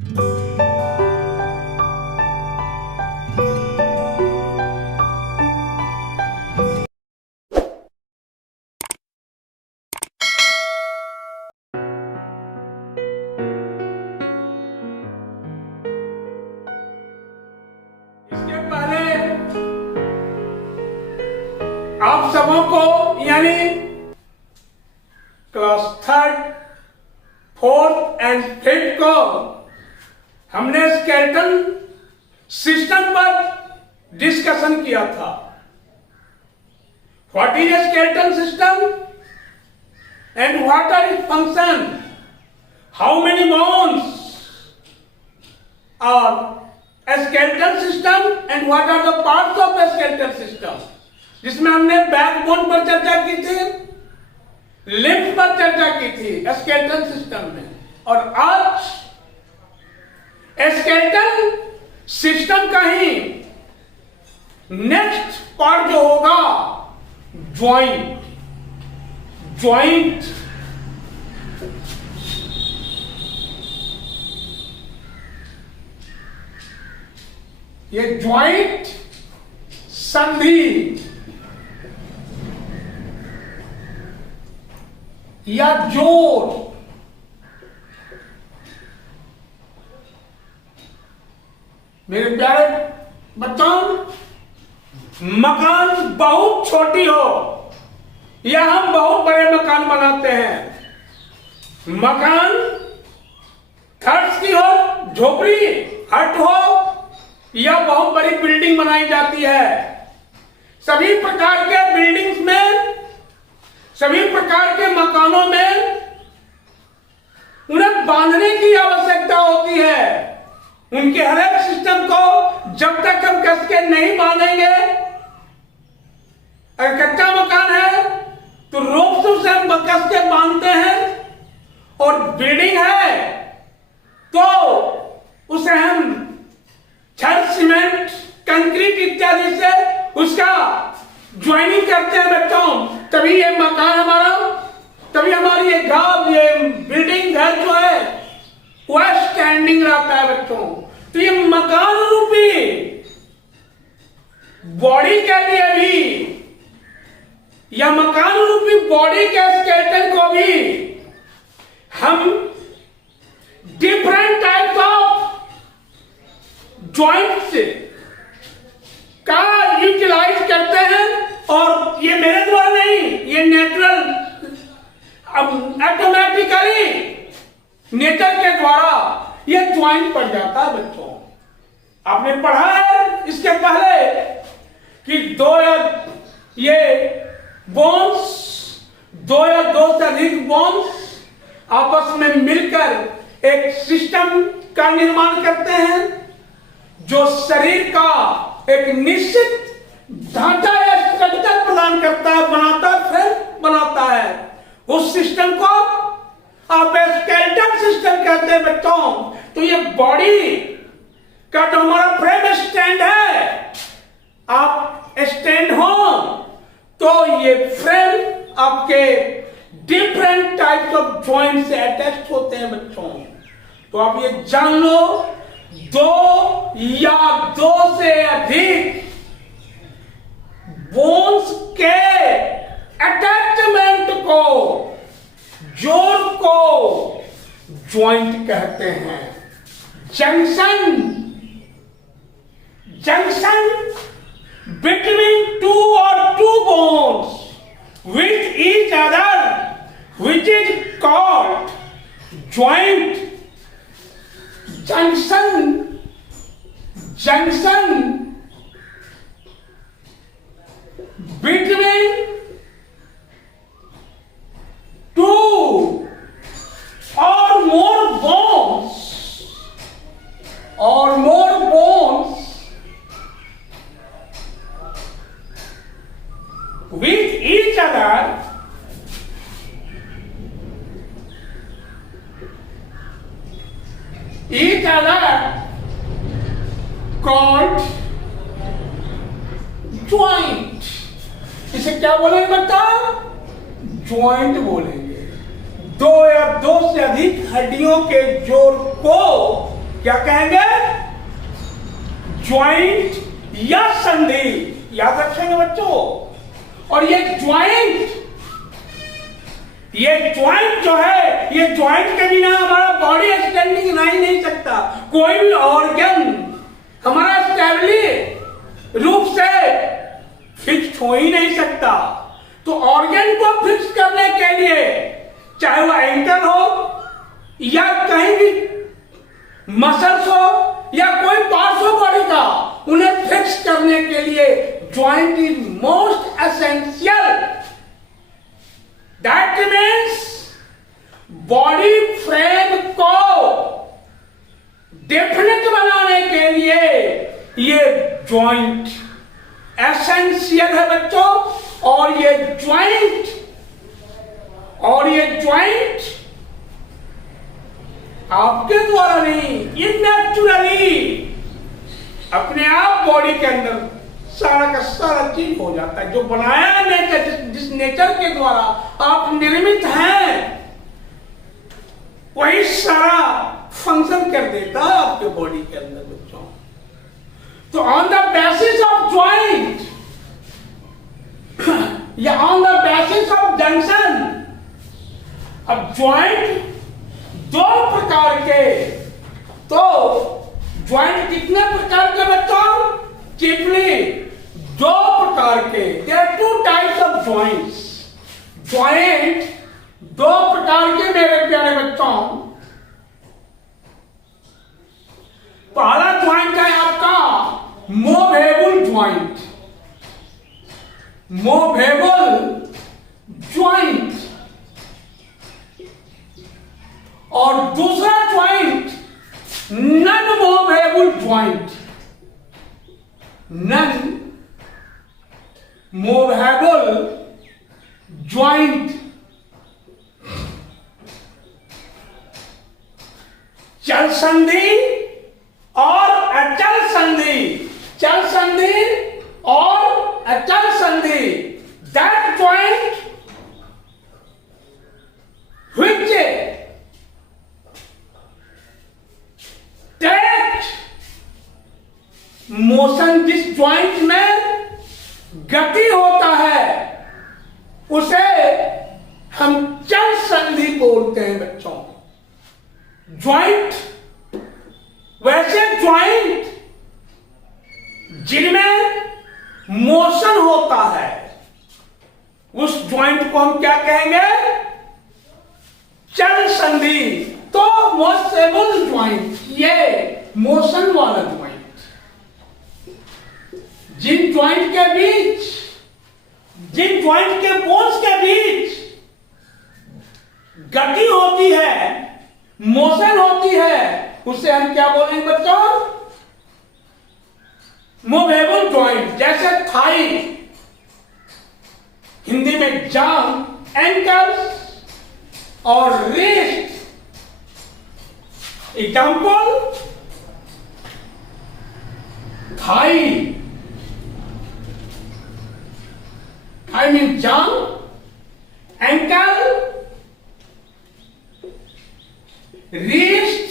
इसके पहले आप सबों को यानी class third, fourth and fifth को हमने स्केलेटन सिस्टम पर डिस्कशन किया था। What is a skeleton system and what are its function, how many bones are a skeletal system and what are the parts of a skeletal system, जिसमें हमने backbone पर चर्चा की थी, लिम्फ पर चर्चा की थी स्केलेटल सिस्टम में। और आज स्केलेटल सिस्टम का ही नेक्स्ट पार्ट जो होगा ज्वाइंट। ये ज्वाइंट संधि या जोड़ मेरे प्यारे बच्चों, मकान बहुत छोटी हो या हम बहुत बड़े मकान बनाते हैं, मकान खर्च की हो, झोपड़ी हट हो या बहुत बड़ी बिल्डिंग बनाई जाती है, सभी प्रकार के बिल्डिंग्स में, सभी प्रकार के मकानों में उन्हें बांधने की आवश्यकता होती है। उनके हर एक सिस्टम को जब तक हम कस के नहीं बांधेंगे, अगर कच्चा मकान है तो रोप से उसे हम कस के बांधते हैं, और बिल्डिंग है तो उसे हम छड़, सीमेंट, कंक्रीट इत्यादि से उसका ज्वाइनिंग करते हैं बच्चों, तभी ये मकान हमारा, तभी हमारी ये बिल्डिंग घर जो है वह स्टैंडिंग रहता है बच्चों। तो ये मकान रूपी बॉडी के लिए भी, या मकान रूपी बॉडी के स्केलेटन को भी हम डिफरेंट टाइप्स ऑफ जॉइंट्स का यूटिलाइज करते हैं। और ये मेरे द्वारा नहीं, ये नेचुरल ऑटोमेटिकली नेचर के द्वारा ये ज्वाइंट पड़ जाता है बच्चों। आपने पढ़ा है इसके पहले कि ये बोन्स, दो या दो से अधिक बोन्स आपस में मिलकर एक सिस्टम का निर्माण करते हैं, जो शरीर का एक निश्चित ढांचा या स्ट्रक्चर प्रदान करता है, बनाता है। उस सिस्टम को आप स्केलेटल सिस्टम कहते हैं बच्चों। तो ये बॉडी का जो हमारा फ्रेम स्टैंड है, आप स्टैंड हो तो ये फ्रेम आपके डिफरेंट टाइप्स ऑफ जॉइंट से अटैच होते हैं बच्चों। तो आप ये जान लो, दो या दो से अधिक बोन्स के अटैचमेंट को, जोड़ को ज्वाइंट कहते हैं। जंक्शन बिटवीन टू और two bones with each other, which is called joint. Junction between two or more bones with each other called joint. इसे क्या बोलेंगे बता? ज्वाइंट बोलेंगे। दो या दो से अधिक हड्डियों के जोड़ को क्या कहेंगे? ज्वाइंट या संधि, याद रखेंगे बच्चों। और ये ज्वाइंट जो है, ये ज्वाइंट के बिना हमारा बॉडी स्टैंडिंग रह ही नहीं सकता। कोई भी ऑर्गन हमारा स्टेबली रूप से फिक्स हो ही नहीं सकता। तो ऑर्गन को फिक्स करने के लिए, चाहे वो एंकल हो या कहीं भी मसल्स हो या कोई पार्ट्स हो बॉडी का, उन्हें फिक्स करने के लिए joint is most essential. That means body frame को डेफिनेट बनाने के लिए ये ज्वाइंट एसेंशियल है बच्चों। और ये ज्वाइंट आपके द्वारा नहीं, इननेचुरली अपने आप बॉडी के अंदर सारा का सारा चीज हो जाता है। जो बनाया नेचर, जिस नेचर के द्वारा आप निर्मित हैं, वही सारा फंक्शन कर देता है आपके बॉडी के अंदर बच्चों। तो on the basis of joint या on the basis of junction, अब ज्वाइंट दो प्रकार के, तो ज्वाइंट कितने प्रकार के बच्चों? चिपली दो प्रकार के। There are two types of joints. Joint दो प्रकार के मेरे प्यारे बच्चों। पहला ज्वाइंट है आपका मूवेबल ज्वाइंट, और दूसरा ज्वाइंट नॉन मूवेबल ज्वाइंट। चल संधि और अचल संधि, चल संधि और अचल संधि। That joint which take motion, जिस ज्वाइंट में गति होता है उसे हम चल संधि बोलते हैं बच्चों। ज्वाइंट, वैसे ज्वाइंट जिनमें मोशन होता है उस ज्वाइंट को हम क्या कहेंगे? चल संधि। तो मोशेबल ज्वाइंट, ये मोशन वाला ज्वाइंट, जिन ज्वाइंट के बीच, जिन ज्वाइंट के बोन्स के बीच गति होती है, मोशन होती है, उसे हम क्या बोलेंगे बच्चों? Movable joint. जैसे थाई, हिंदी में जांघ, एंकल और wrist. Example, thigh, thigh mean जांघ, एंकल, रिस्ट,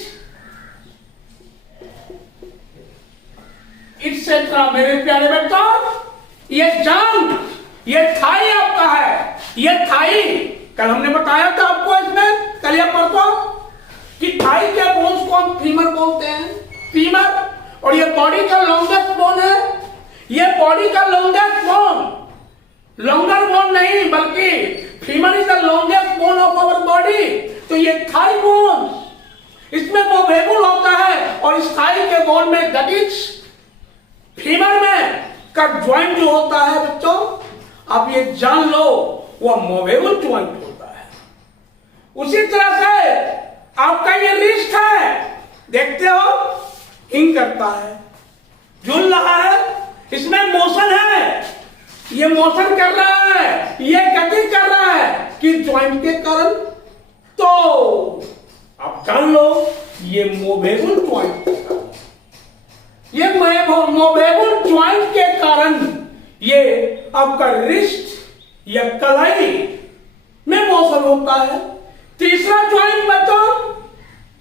इट्सेट्रा। मेरे प्यारे बच्चों, ये जांघ, ये थाई आपका है। ये थाई कल हमने बताया था आपको, इसमें कल या परसों, कि थाई के बोन्स को हम फीमर बोलते हैं, फीमर। और ये बॉडी का लॉन्गेस्ट बोन है। ये बॉडी का लॉन्गेस्ट बोन, लॉन्गर बोन नहीं बल्कि femur is the longest bone of our body. तो ये थाई बोन, इसमें मूवेबल होता है। और इस थाई के बोन में गतिज, फीमर में का ज्वाइंट जो होता है बच्चों, आप ये जान लो, वह मूवेबल ज्वाइंट होता है। उसी तरह से आपका ये रिस्ट है, देखते हो हिंग करता है, झूल रहा है, इसमें मोशन है, ये मोशन कर रहा है, ये गति कर रहा है कि ज्वाइंट के कारण। तो आप जान लो ये मूवेबल ज्वाइंट के कारण, ये मूवेबल ज्वाइंट के कारण ये आपका रिस्ट या कलाई में मोशन होता है। तीसरा ज्वाइंट बच्चों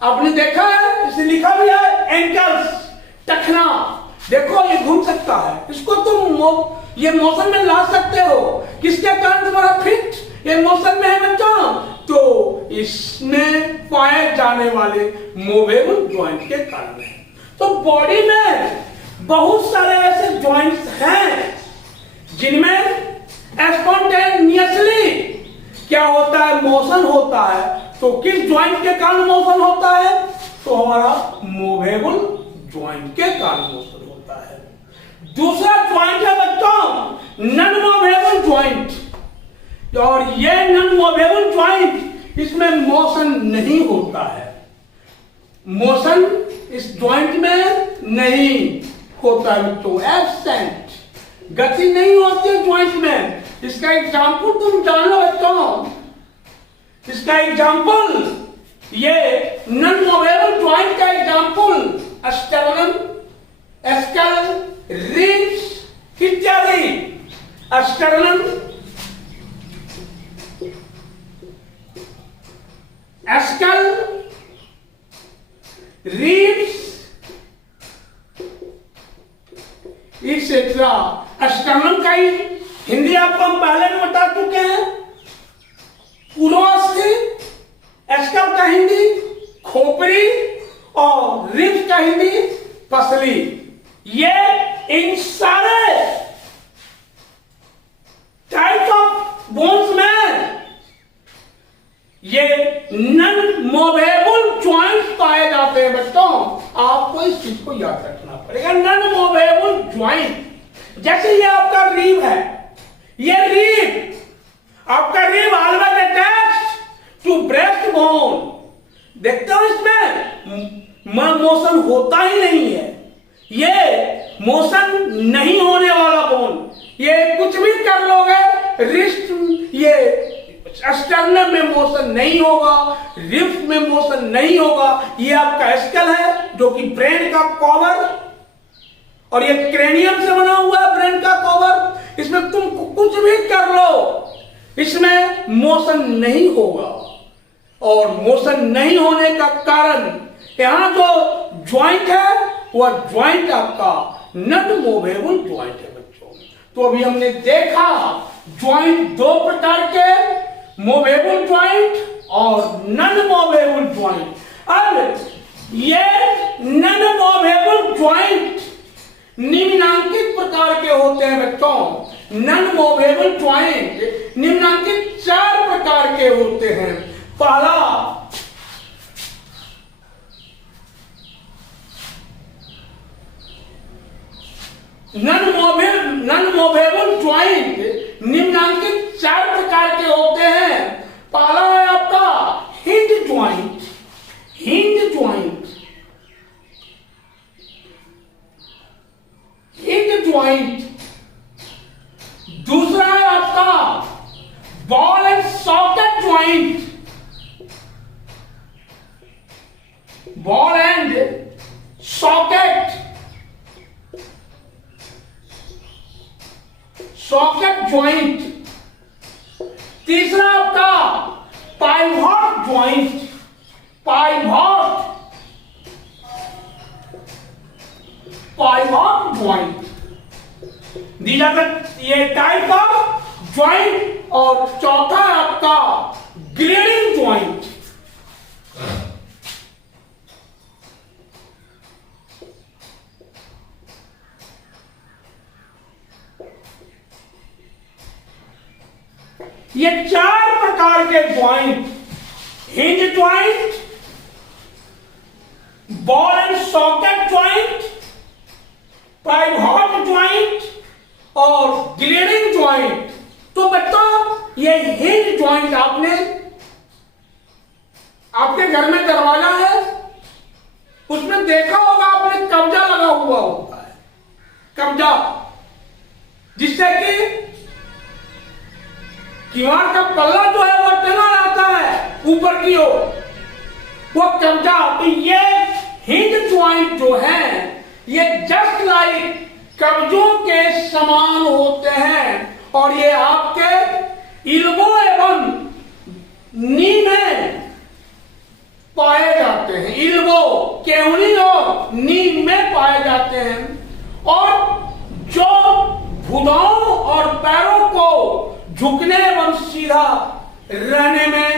आपने देखा है, इसे लिखा भी है, एंकल्स, टखना, देखो ये घूम सकता है, इसको तुम ये मोशन में ला सकते हो, किसके कारण? तुम्हारा फिट ये मोशन में है बच्चों, तो इसमें पाए जाने वाले मूवेबल ज्वाइंट के कारण है। तो बॉडी में बहुत सारे ऐसे ज्वाइंट्स हैं जिनमें स्पॉन्टेनियसली क्या होता है? मोशन होता है। तो किस ज्वाइंट के कारण मोशन होता है? तो हमारा मूवेबल ज्वाइंट के कारण मोशन होता है। दूसरा ज्वाइंट है बच्चों नॉन मूवेबल ज्वाइंट, और ये नॉन मूवेबल ज्वाइंट, इसमें मोशन नहीं होता है, मोशन इस ज्वाइंट में नहीं होता है बच्चों, एब्सेंट, गति नहीं होती है ज्वाइंट में। इसका एग्जाम्पल तुम जान लो बच्चों, इसका एग्जाम्पल ये नॉन मूवेबल ज्वाइंट का एग्जाम्पल स्टर्नम, स्कल, रिब्स इत्यादि। Sternum, skull, ribs etcetera. Sternum का ही हिंदी आपको हम पहले भी बता चुके हैं, उरोस्थि। स्कल का हिंदी खोपड़ी और रिब्स का हिंदी पसली। ये इन सारे टाइप ऑफ बोन्स में ये नॉन मूवेबल ज्वाइंट्स पाए जाते हैं बच्चों। आपको इस चीज को याद रखना पड़ेगा, नॉन मूवेबल ज्वाइंट। जैसे ये आपका रिब है, ये रिब, आपका rib always attached to breast bone. देखते हो इसमें मोशन होता ही नहीं है, ये मोशन नहीं होने वाला बोन। ये कुछ भी कर लोगे, रिस्ट, ये स्टर्नम में मोशन नहीं होगा, रिब्स में मोशन नहीं होगा। ये आपका स्कल है जो कि ब्रेन का कवर, और ये क्रेनियम से बना हुआ है ब्रेन का कवर। इसमें तुम कुछ भी कर लो, इसमें मोशन नहीं होगा। और मोशन नहीं होने का कारण यहां जो ज्वाइंट है वह ज्वाइंट आपका नॉन मूवेबल ज्वाइंट है बच्चों। तो अभी हमने देखा ज्वाइंट दो प्रकार के, मूवेबल ज्वाइंट और नॉन मूवेबल ज्वाइंट। अब ये नॉन मूवेबल ज्वाइंट निम्नांकित प्रकार के होते हैं बच्चों। नॉन मूवेबल ज्वाइंट निम्नांकित 4 प्रकार के होते हैं। पहला नॉन मूवेबल ज्वाइंट निम्नांकित 4 प्रकार के होते हैं। पहला है आपका hinge joint, hinge joint, hinge joint. दूसरा है आपका ball and socket joint, ball and socket, socket joint. तीसरा आपका pivot joint, pivot, pivot joint. These are the ये टाइप ऑफ ज्वाइंट। और चौथा है आपका ग्रेडिंग ज्वाइंट। ये 4 प्रकार के joint, hinge joint, ball and socket joint, pivot joint और ग्लेडिंग ज्वाइंट। तो बच्चों ये हिंज ज्वाइंट आपने, आपके घर में दरवाजा है, उसमें देखा होगा आपने कब्जा लगा हुआ होता है, कब्जा, जिससे कि किवाड़ का पल्ला जो है वो टंगा रहता है ऊपर की ओर, वो कब्जा। तो ये हिंज ज्वाइंट जो है ये जस्ट लाइक कब्जों के समान होते हैं, और ये आपके इल्बो एवं नी में पाए जाते हैं। इल्बो केहनी और नी में पाए जाते हैं और जो भुजाओं और पैरों को झुकने एवं सीधा रहने में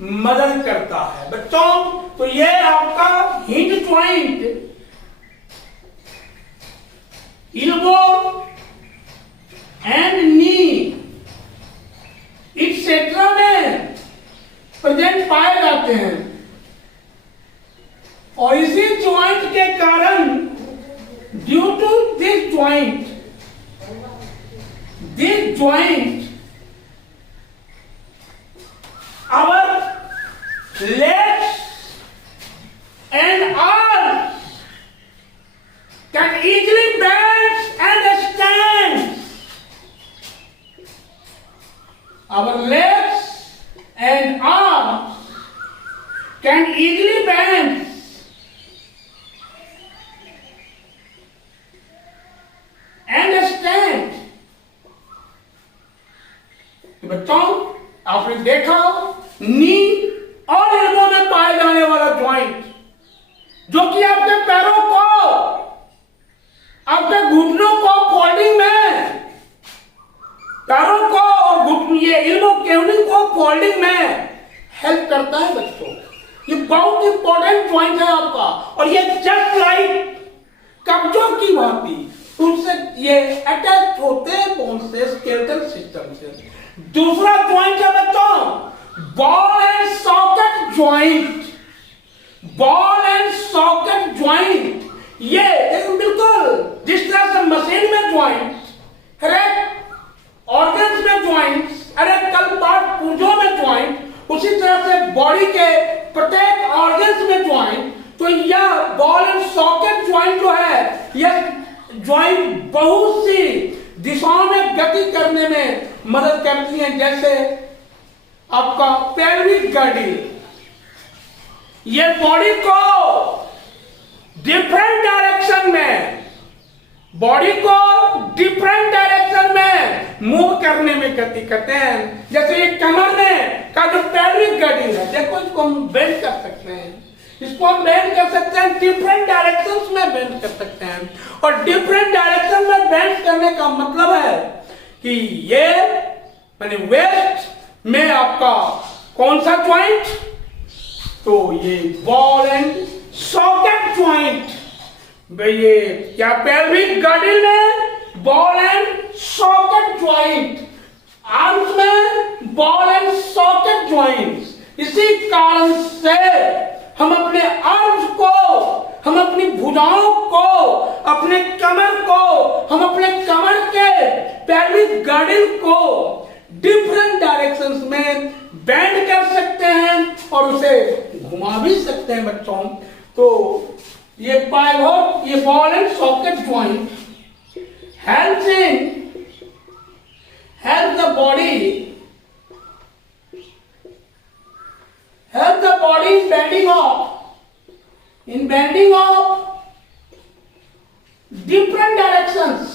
मदद करता है बच्चों। तो ये आपका hinge joint, elbow and knee etcetera में प्रेजेंट पाए जाते हैं और इसी ज्वाइंट के कारण due to this joint our legs and arms can easily bend and stand. Our legs and arms can easily bend and stand. बच्चों आपने देखा नी और एल्बो में पाए जाने वाला ज्वाइंट जो कि आपके पैरों को, आपके घुटनों को फोल्डिंग में, पैरों को और घुटने, ये एल्बो केवनी को फोल्डिंग में हेल्प करता है बच्चों। ये बहुत इंपॉर्टेंट ज्वाइंट है आपका और ये जस्ट लाइक कब्जों की भांति उनसे ये अटैच होते हैं बोन से, स्केलेटल सिस्टम से। दूसरा ज्वाइंट है बच्चों ball and socket joint. Ball and socket joint ये बिल्कुल जिस तरह से मशीन में ज्वाइंट, हर एक ऑर्गन्स में ज्वाइंट, हर एक कल पार्ट पुर्जों में ज्वाइंट, उसी तरह से बॉडी के प्रत्येक ऑर्गन्स में ज्वाइंट। तो यह बॉल एंड सॉकेट ज्वाइंट जो है यह ज्वाइंट बहुत सी दिशाओं में गति करने में मदद करती हैं, जैसे आपका पेल्विक गर्डिल, ये बॉडी को डिफरेंट डायरेक्शन में, बॉडी को डिफरेंट डायरेक्शन में मूव करने में गति करते हैं। जैसे ये कमर में का जो पेल्विक गर्डिल है, देखो इसको हम बेंड कर सकते हैं, इसको हम बेंड कर सकते हैं, डिफरेंट डायरेक्शंस में बेंड कर सकते हैं। और डिफरेंट डायरेक्शन में बेंड करने का मतलब है कि ये माने वेस्ट में आपका कौन सा ज्वाइंट, तो ये बॉल एंड सॉकेट ज्वाइंट, ये क्या पेल्विक गर्डिल में ball and socket joint, arms में बॉल एंड सॉकेट ज्वाइंट। इसी कारण से हम अपने आर्म्स को, हम अपनी भुजाओं को, अपने कमर को, हम अपने कमर के पेल्विक गर्डिल को डिफरेंट डायरेक्शंस में बेंड कर सकते हैं और उसे घुमा भी सकते हैं बच्चों। तो ये पाइवोट, ये ball and socket joint help the body in bending of different directions.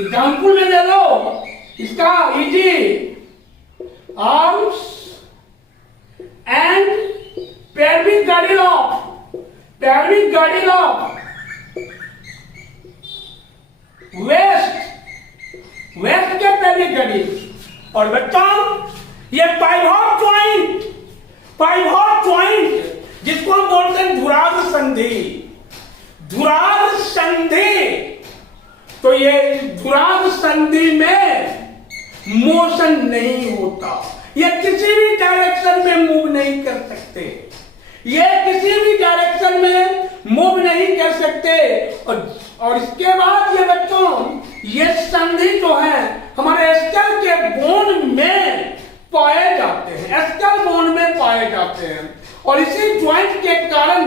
Example में ले लो इसका easy, arms and pelvic girdle of waist के pelvic girdle। और बच्चों ये पाइवोट ज्वाइंट जिसको हम बोलते हैं धुराग संधि, तो ये धुराग संधि में मोशन नहीं होता, ये किसी भी डायरेक्शन में मूव नहीं कर सकते, ये किसी भी डायरेक्शन में मूव नहीं कर सकते। और इसके बाद ये बच्चों ये संधि जो है हमारे स्कल के बोन में पाए जाते हैं, स्कल बोन में पाए जाते हैं। और इसी ज्वाइंट के कारण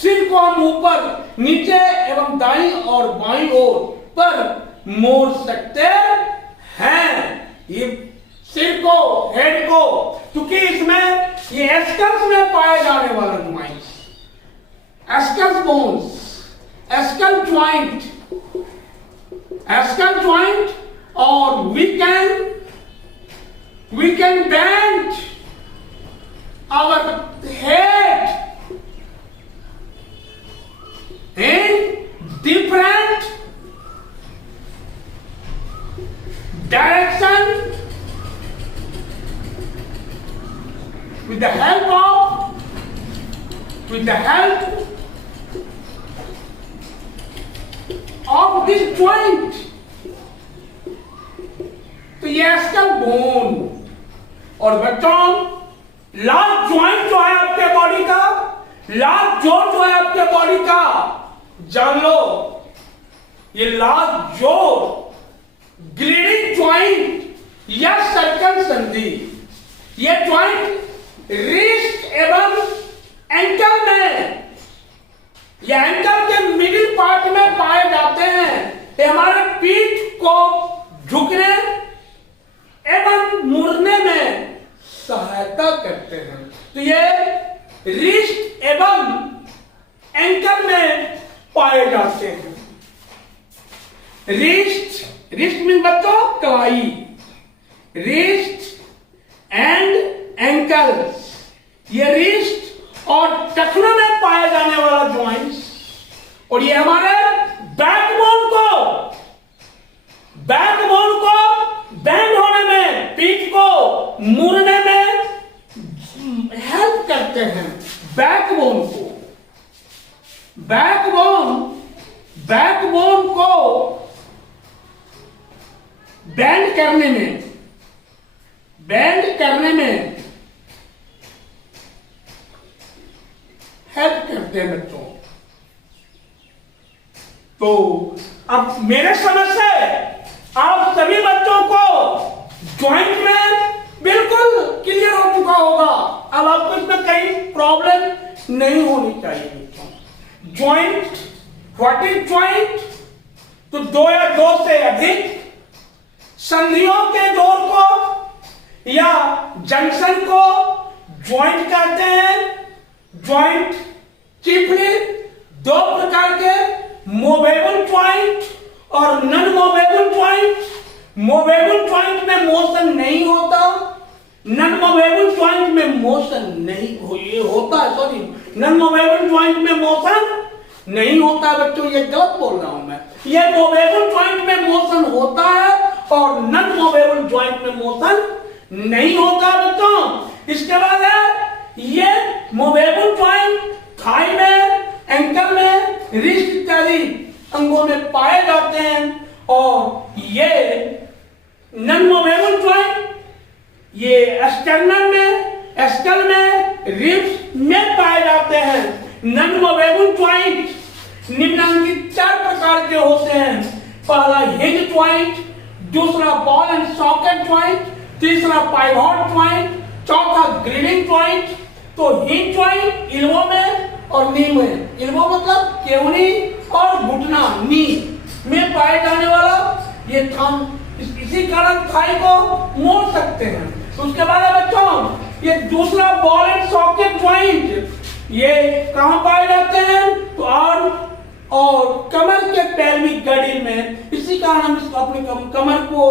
सिर को हम ऊपर, नीचे एवं दाईं और बाईं ओर पर मोड़ सकते हैं, ये सिर को, हेड को, क्योंकि इसमें ये स्कल्स में पाए जाने वाला joint, skull bones, skull joint, और we can bend our head in different direction with the help of this joint. तो ये स्कल बोन। और बच्चों लार्ज ज्वाइंट जो है आपके बॉडी का, लार्ज जोड़ जो है आपके बॉडी का, जान लो ये लार्ज जोड़ ग्रीडिंग ज्वाइंट या सर्कल संधि, ये ज्वाइंट रिस्ट एवं एंकल में या एंकल के मिडिल पार्ट में पाए जाते हैं। ये हमारे पीठ को झुकने एवं मुड़ने में सहायता करते हैं। तो ये रिस्ट एवं एंकल में पाए जाते हैं। रिस्ट मीन बच्चों कलाई, रिस्ट एंड एंकल, ये रिस्ट और टखनों में पाए जाने वाला ज्वाइंट्स, और ये हमारे बैकबोन को बेंड होने में, पीठ को मुड़ने में हेल्प करते हैं। बैकबोन को बेंड करने में हेल्प करते हैं बच्चों। तो अब मेरे समझ से आप सभी बच्चों को ज्वाइंट में बिल्कुल क्लियर हो चुका होगा। अब आपको इसमें कहीं प्रॉब्लम नहीं होनी चाहिए बच्चों। Joint, what is joint? तो दो या दो से अधिक संधियों के जोड़ को या जंक्शन को ज्वाइंट कहते हैं। ज्वाइंट चिपली दो प्रकार के, मूवेबल ज्वाइंट और non movable joint. Movable joint में मोशन नहीं होता, नॉन मूवेबल ज्वाइंट में मोशन नहीं होता है, सॉरी, नॉन मूवेबल ज्वाइंट में मोशन नहीं होता बच्चों, ये गलत बोल रहा हूं मैं। ये मूवेबल ज्वाइंट में मोशन होता है और नॉन मूवेबल ज्वाइंट में मोशन नहीं होता बच्चों। इसके बाद है ये मूवेबल ज्वाइंट थाई में, एंकल में, रिस्ट इत्यादि अंगों में पाए जाते हैं। और ये नॉन मूवेबल ज्वाइंट ये स्कल में, रिब्स में पाए जाते हैं। नॉन मूवेबल ज्वाइंट निम्नलिखित 4 प्रकार के होते हैं। पहला हिंज ज्वाइंट, दूसरा बॉल एंड सॉकेट ज्वाइंट, तीसरा पाइवट ज्वाइंट, चौथा ग्रीडिंग ज्वाइंट। तो हिंज ज्वाइंट इल्बो में और नी में, इल्बो मतलब केवनी और घुटना, नी में पाए जाने वाला ये थंब, इसी कारण थाई को मोड़ सकते हैं। उसके बाद है बच्चों ये दूसरा बॉल एंड सॉकेट ज्वाइंट, ये कहां पाए जाते हैं? तो आर्म और कमर के पैल्विक गडिल में। इसी कारण हम अपनी कमर को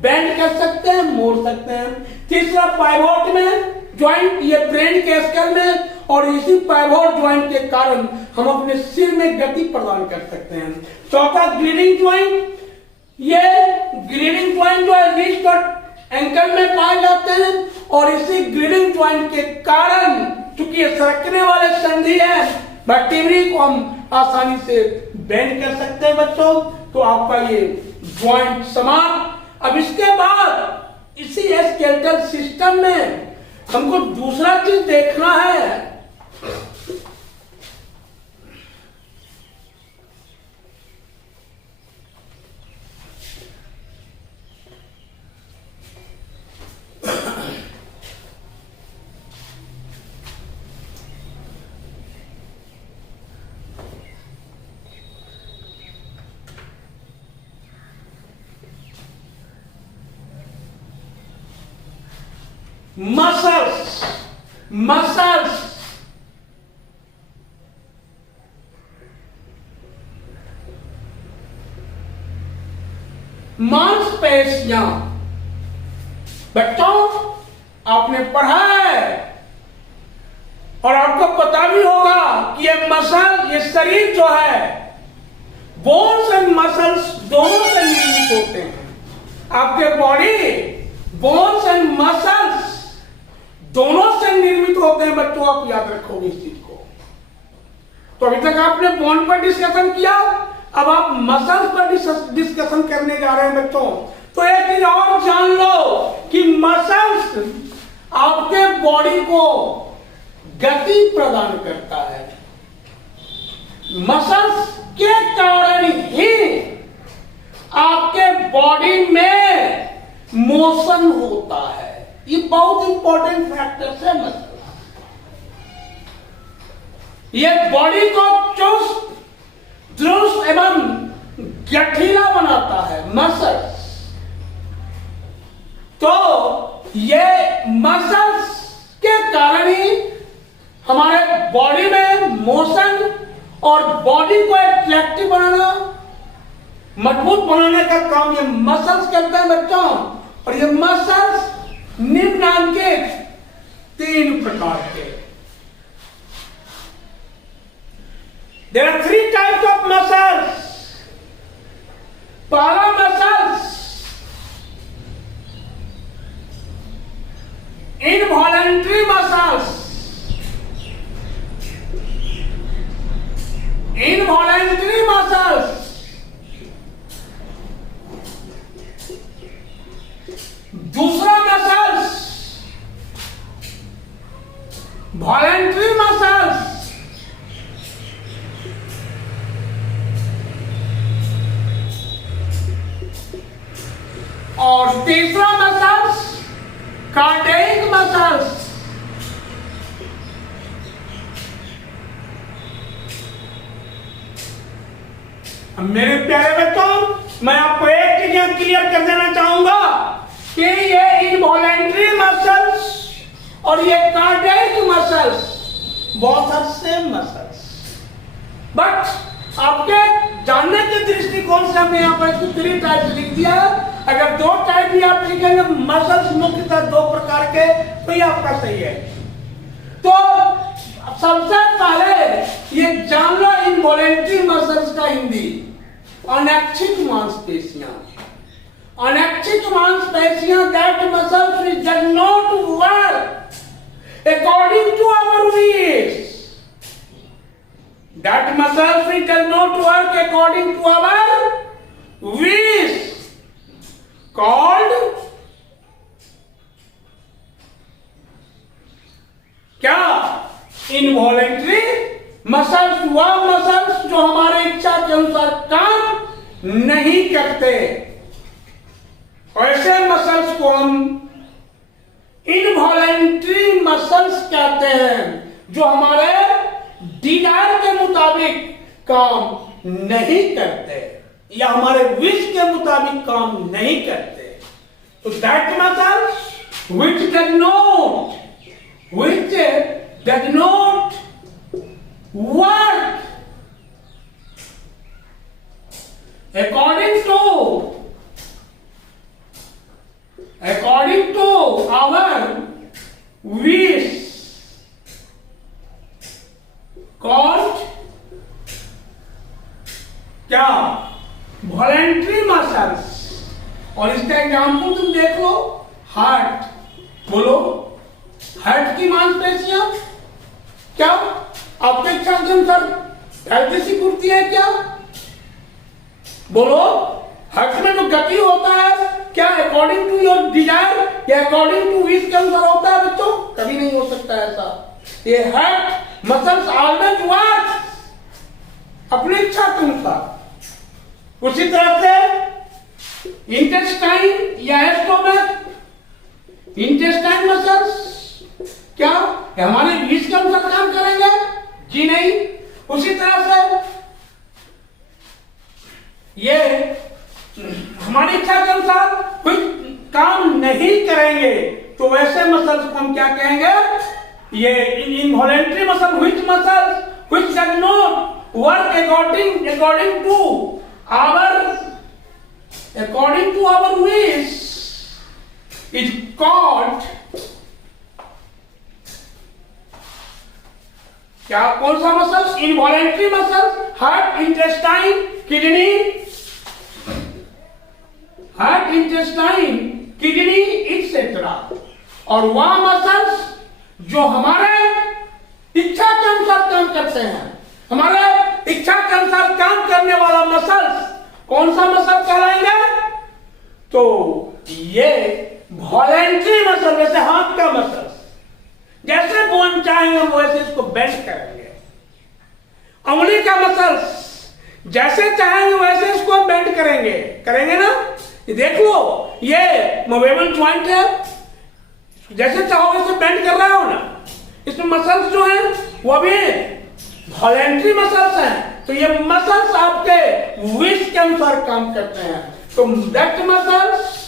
बेंड कर सकते हैं, मोड़ सकते हैं। तीसरा पाइवट में ज्वाइंट, ये ब्रेन के स्कल में, और इसी पाइवट ज्वाइंट के कारण हम अपने सिर में गति प्रदान कर सकते हैं। चौथा ग्रीडिंग ज्वाइंट, ये ग्रीडिंग ज्वाइंट जो है रिस्ट और एंकल में पाए जाते हैं, और इसी ग्रीडिंग ज्वाइंट के कारण चूंकि ये सरकने वाले संधि है, वर्टिब्री को हम आसानी से बेंड कर सकते हैं बच्चों। तो आपका ये ज्वाइंट समाप्त। अब इसके बाद इसी स्केलेटल सिस्टम में हमको दूसरा चीज देखना है। मसल्स मांसपेशियां। बच्चों आपने पढ़ा है और आपको पता भी होगा कि ये मसल, ये शरीर जो है बोन्स एंड मसल्स दोनों से निर्मित होते हैं। आपके बॉडी बोन्स एंड मसल्स दोनों से निर्मित होते हैं बच्चों, आप याद रखोगे इस चीज को। तो अभी तक आपने बोन पर डिस्कशन किया, अब आप मसल्स पर डिस्कशन करने जा रहे हैं बच्चों। तो एक चीज और जान लो कि मसल्स आपके बॉडी को गति प्रदान करता है। मसल्स के कारण ही आपके बॉडी में मोशन होता है। ये बहुत इंपॉर्टेंट फैक्टर्स है मसल्स। ये बॉडी को चुस्त दुरुस्त एवं गठीला बनाता है मसल्स। तो ये मसल्स के कारण ही हमारे बॉडी में मोशन और बॉडी को एट्रैक्टिव बनाना, मजबूत बनाने का काम ये मसल्स करते हैं बच्चों। और ये मसल्स निम्नलिखित 3 प्रकार के। There are 3 types of muscles. पहला muscles involuntary muscles. Involuntary muscles. दूसरा muscles voluntary muscles. और तीसरा मसल्स कार्डियक मसल्स। मेरे प्यारे बच्चों, मैं आपको एक चीज क्लियर कर देना चाहूंगा कि ये इनवॉलेंट्री मसल्स और ये कार्डियक मसल्स बहुत सारे सेम मसल्स, बट आपके जानने के दृष्टिकोण से हमने यहाँ पर इसको 3 टाइप लिख दिया। अगर 2 टाइप भी आप लिखेंगे मसल्स मुख्यतः 2 प्रकार के, तो ये आपका सही है। तो सबसे पहले ये जान लो इनवॉलेंट्री मसल्स का हिंदी, अनैच्छिक मांसपेशियां। अनैच्छिक मांसपेशियां that muscles which does not work according to our wish. That muscles which does not work according to our wish called क्या? Involuntary muscles. वह मसल्स जो हमारे इच्छा के अनुसार काम नहीं करते, ऐसे मसल्स को हम इनवॉलेंट्री मसल्स कहते हैं, जो हमारे डिजायर के मुताबिक काम नहीं करते या हमारे विश के मुताबिक काम नहीं करते। तो that muscles which does not work according to our wish called क्या? Voluntary muscles. और इसका एग्जाम्पल तुम देख लो, हार्ट। बोलो, हार्ट की मांसपेशियां क्या आपके इच्छा के अनुसार कैसी कुर्ती है क्या? बोलो, हार्ट में जो गति होता है क्या अकॉर्डिंग टू योर डिजायर या अकॉर्डिंग टू विश के अनुसार होता है बच्चों? कभी नहीं हो सकता ऐसा। ये हार्ट मसल्स ऑलवेज वर्क अपनी इच्छा के अनुसार। उसी तरह से इंटेस्टाइन या स्टोमक, इंटेस्टाइन मसल्स क्या हमारे विश के अनुसार काम करेंगे? जी नहीं। उसी तरह से ये हमारी इच्छा के अनुसार कुछ काम नहीं करेंगे, तो वैसे मसल्स को हम क्या कहेंगे? ये involuntary muscle. Which muscles which does not work according to our wish is called क्या कौन सा muscles? Involuntary muscles, heart, intestine, kidney, heart, intestine, kidney etcetera. और वह मसल्स जो हमारे इच्छा के अनुसार काम करते हैं, हमारे इच्छा के अनुसार काम करने वाला मसल्स कौन सा मसल कहलाएंगे? तो ये वॉलेंट्री मसल, जैसे हाथ का मसल, जैसे हम चाहेंगे वैसे इसको बेंड करेंगे। उंगली का मसल्स जैसे चाहेंगे वैसे इसको बेंड करेंगे ना। ये देख लो, ये मूवेबल ज्वाइंट है, जैसे चाहोगे इसे बेंड कर रहे हो ना। इसमें मसल्स जो हैं वो भी वॉलेंट्री मसल्स हैं। तो ये मसल्स आपके विश के अनुसार काम करते हैं। तो that muscles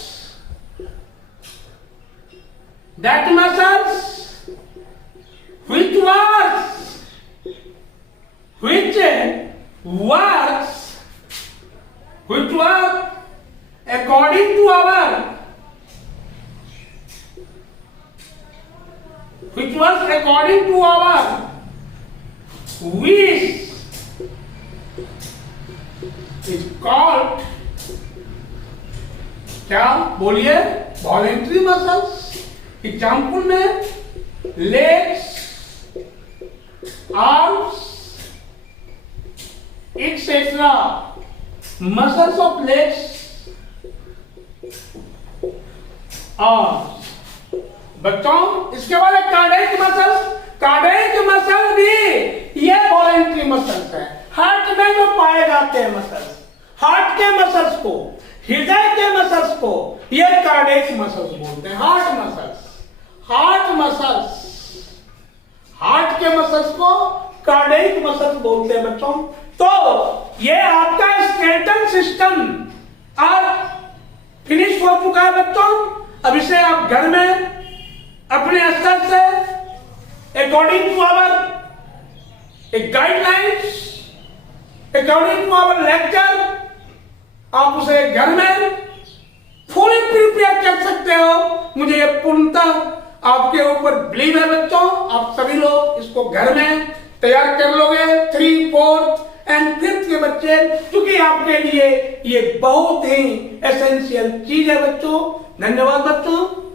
which work according to our wish is called, क्या बोलिए? Voluntary muscles. एग्जाम्पल में legs, arms etcetera, muscles of legs, arms. बच्चों, इसके बाद कार्डियक मसल्स। कार्डियक मसल भी ये वॉलेंट्री मसल्स है। हार्ट में जो पाए जाते हैं मसल्स, हार्ट के मसल्स को, हृदय के मसल्स को ये कार्डियक मसल्स बोलते हैं। हार्ट के मसल्स को कार्डियक मसल्स बोलते हैं बच्चों। तो ये आपका स्केलेटल सिस्टम आज फिनिश हो चुका है बच्चों। अब इसे आप घर में अपने स्तर से according to our guidelines, according to our lecture, आप उसे घर में फुली प्रिपेयर कर सकते हो। मुझे ये पूर्णतः आपके ऊपर बिलीव है बच्चों। आप सभी लोग इसको घर में तैयार कर लोगे। 3, 4 एंड 5th के बच्चे, क्योंकि आपके लिए ये बहुत ही एसेंशियल चीज है बच्चों। धन्यवाद बच्चों।